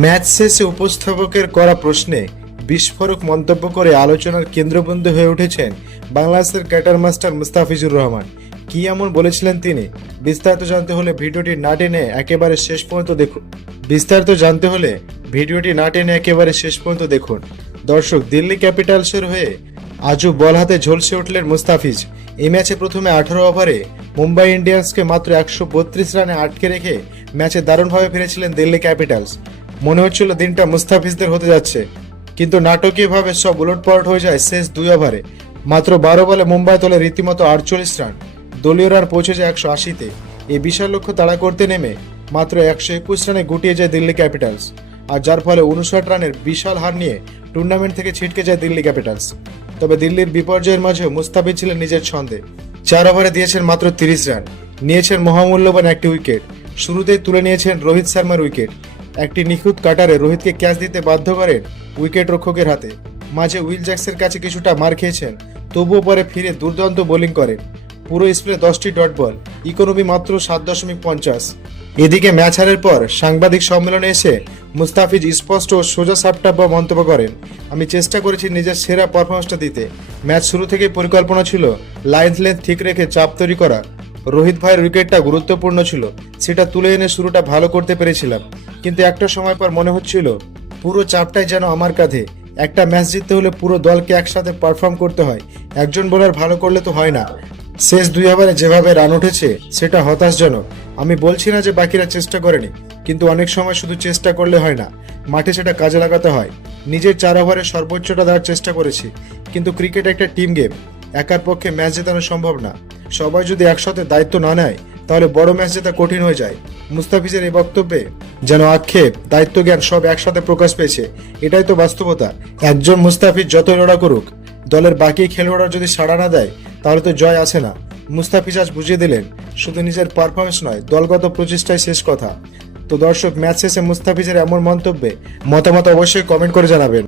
Match শেষে উপস্থাপকের করা প্রশ্নে বিস্ফোরক মন্তব্য করে আলোচনার কেন্দ্রবিন্দু হয়ে উঠেছেন বাংলাদেশের ক্যাটার মাস্টার মুস্তাফিজুর রহমান। কি এমন বলেছিলেন তিনি? বিস্তারিত জানতে হলে ভিডিওটি না টেনে একেবারে শেষ পর্যন্ত দেখুন। দর্শক, দিল্লি ক্যাপিটালসের হয়ে আজও বল হাতে ঝলসে উঠলেন মুস্তাফিজ। এই ম্যাচে প্রথমে 18 ওভারে মুম্বাই ইন্ডিয়ান্সকে মাত্র 132 রানে আটকে রেখে ম্যাচে দারুণভাবে ফিরেছিলেন দিল্লি ক্যাপিটালস। মনে হচ্ছিল দিনটা মুস্তাফিজদের হতে যাচ্ছে, কিন্তু নাটকীয়ভাবে সব উলটপালট হয়ে যায় শেষ 2 ওভারে। মাত্র 12 বলে মুম্বাই তোলে রীতিমতো 48 রান, দলীয় রান পৌঁছে যায় 180-তে। এই বিশাল লক্ষ্য তাড়া করতে নেমে মাত্র 121 রানে গুটিয়ে যায় দিল্লি ক্যাপিটালস, আর যার ফলে 59 রানের বিশাল হার নিয়ে টুর্নামেন্ট থেকে ছিটকে যায় দিল্লি ক্যাপিটালস। তবে দিল্লির বিপর্যয়ের মাঝেও মুস্তাফিজ ছিলেন নিজের ছন্দে। 4 ওভারে দিয়েছেন মাত্র 30 রান, নিয়েছেন মহামূল্যবান একটি উইকেট। শুরুতেই তুলে নিয়েছেন রোহিত শর্মার উইকেট। একটি নিখুঁত কাটারে রোহিতকে ক্যাচ দিতে বাধ্য করেন উইকেট রক্ষকের হাতে। মাঝে উইল জ্যাক্সের কাছে কিছুটা মার খেয়েছেন, তবুও পরে ফিরে দুর্দান্ত বোলিং করেন। পুরো স্পেলে 10টি ডট বল, ইকোনমি মাত্র 7.50। এদিকে ম্যাচ হারের পর সাংবাদিক সম্মেলনে এসে মুস্তাফিজ স্পষ্ট ও সোজা সাপটাপ মন্তব্য করেন, আমি চেষ্টা করেছি নিজের সেরা পারফরমেন্সটা দিতে। ম্যাচ শুরু থেকেই পরিকল্পনা ছিল লাইন লেন্থ ঠিক রেখে চাপ তৈরি করা। রোহিত ভাইয়ের উইকেটটা গুরুত্বপূর্ণ ছিল, সেটা তুলে এনে শুরুটা ভালো করতে পেরেছিলাম, কিন্তু একটা সময় পর মনে হচ্ছিল পুরো চাপটাই যেন আমার কাঁধে। একটা ম্যাচ জিততে হলে পুরো দলকে একসাথে পারফর্ম করতে হয়, একজন বোলার ভালো করলে তো হয় না। শেষ 2 ওভারে যেভাবে রান উঠেছে সেটা হতাশজনক। আমি বলছি না যে বাকিরা চেষ্টা করেনি, কিন্তু অনেক সময় শুধু চেষ্টা করলে হয় না, মাঠে সেটা কাজে লাগাতে হয়। নিজের 4 ওভারে সর্বোচ্চটা দেওয়ার চেষ্টা করেছি, কিন্তু ক্রিকেট একটা টিম গেম, একার পক্ষে ম্যাচ জেতানো সম্ভব না। সবাই যদি একসাথে দায়িত্ব না নেয় তাহলে বড় ম্যাচ জেতা কঠিন হয়ে যায়। মুস্তাফিজের এই বক্তব্যে যেন আক্ষেপ, দায়িত্ব জ্ঞান সব একসাথে প্রকাশ পেয়েছে। এটাই তো বাস্তবতা। একজন মুস্তাফিজ যতই লড়া করুক, দলের বাকি খেলোয়াড়রা যদি সাড়া না দেয় তাহলে তো জয় আসে না। মুস্তাফিজ আজ বুঝিয়ে দিলেন শুধু নিজের পারফরমেন্স নয়, দলগত প্রচেষ্টাই শেষ কথা। তো দর্শক, ম্যাচ শেষে মুস্তাফিজের এমন মন্তব্যে মতামত অবশ্যই কমেন্ট করে জানাবেন।